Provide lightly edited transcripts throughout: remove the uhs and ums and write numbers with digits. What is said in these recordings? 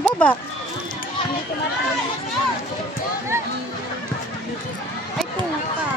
baba. Ay, puta.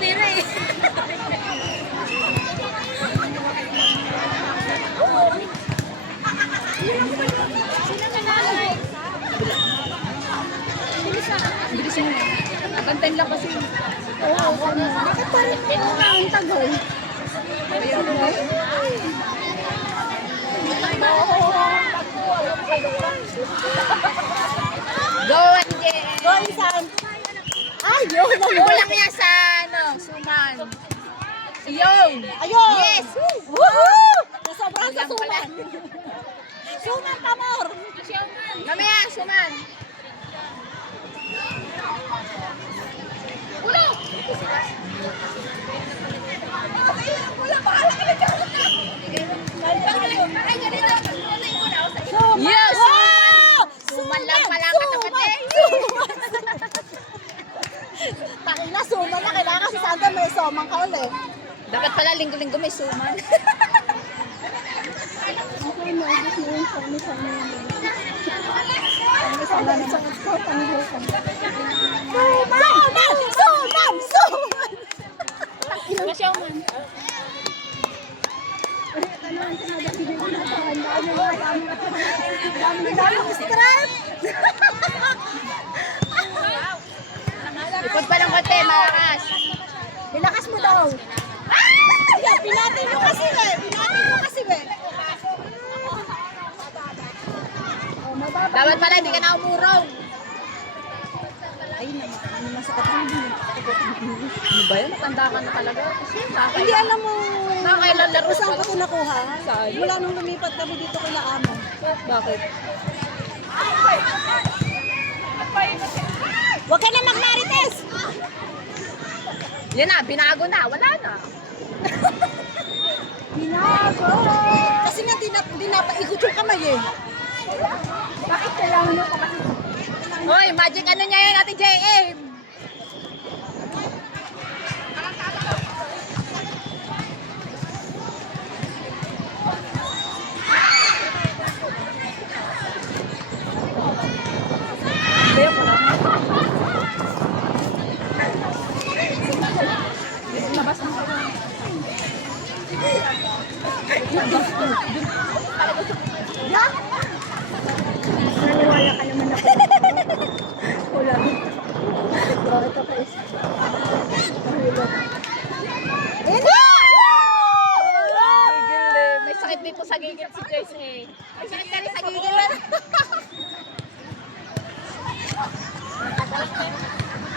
Tira eh. Bilis mo. Kantayin lang kasi. Oo, bakit parang ang tagal? Go, NJ! Go, Insan. Ay, yun na yun. Kulang niya sa, suman. Yun! Ayun! Yes! Woohoo! Nasobrang sa Kulang pala. suman. Suman, pamor! Mamaya, suman! Ulo! Wala, bahala ka na dyan! Yes! Wow! Suman lang pala ang katapat eh! Pakina, suman na. Kailangan kasi Santa may somang ka ulit. Dapat pala linggo-linggo may suman. Okay, naubos mo yung sami-sami yung sami-sami sa export. Suman! Suman! Suman! Masyaman. Dami strap! Ikot pa ng konti, malakas. Ilakas mo daw. Yan, pinatin mo kasi be. Pinatin mo kasi be. Dapat pala hindi ka na umurong. Ay, masakit ang hindi. Ano ba yan? Matanda ka na talaga. Kasi Hindi alam mo. nakakailan laro Kung saan ka ko ito nakuha? Saan? Mula nung lumipat kami dito kila Amo. Bakit? Huwag ka na magmarites! Yan na, binago na. Wala na. Binago! Kasi nga di napaikot yung kamay eh. Bakit kailangan mo pa kasi? Hoy, magic ano niya yun, Ate JM? Naniwala ka naman ako. Wala. Ito guys. Gigil eh. May sakit dito sa gigil si Joyce eh. May sakit ka rin sa gigil eh.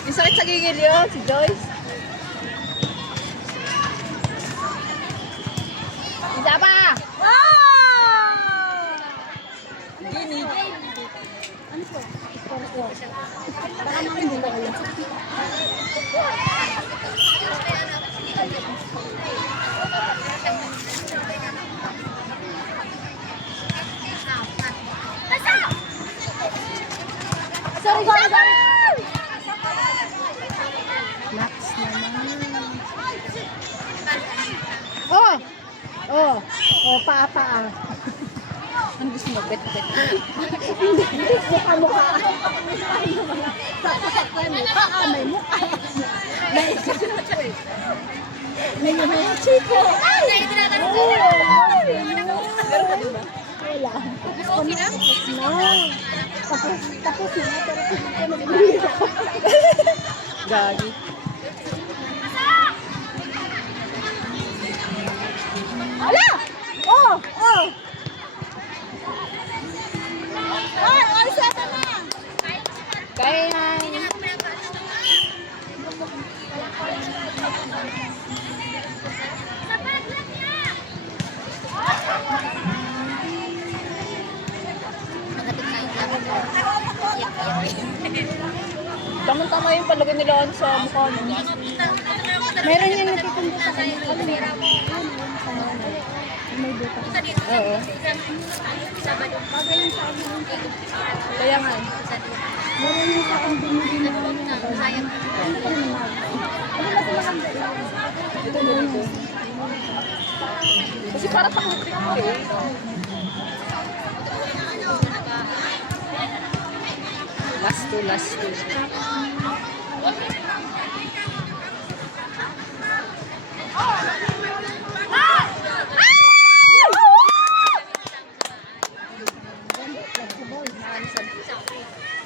May sakit sa gigil yun, si Joyce. Isa pa! Gini. Ano po? Baka naman hindi ba kayo? Sorry. Max naman. Oh, paa. Ano gusto mo? Bet-bet. Hindi, mukha. Sakto may mukha. May mukha. May chico. Ay! Tinatanong ko. Wala. Okay na? Tapos na. Pero hindi ko nagbibigay. Gagi. Wala! Oh! Ay, sasa na! Kaya Tama-tama yung palagay nila sa mukha mo. Meron yung nagtitinda sa kanya. Oo. Kaya nga. Meron yung sa kanya binili na Ito dito. Kasi para sa kutik ko eh. Last two.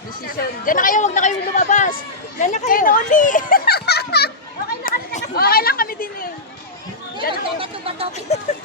Decision. Diyan na kayo, huwag na kayo lumabas. Diyan na kayo. Uli. Okay na kami. Okay lang kami din eh. Bato.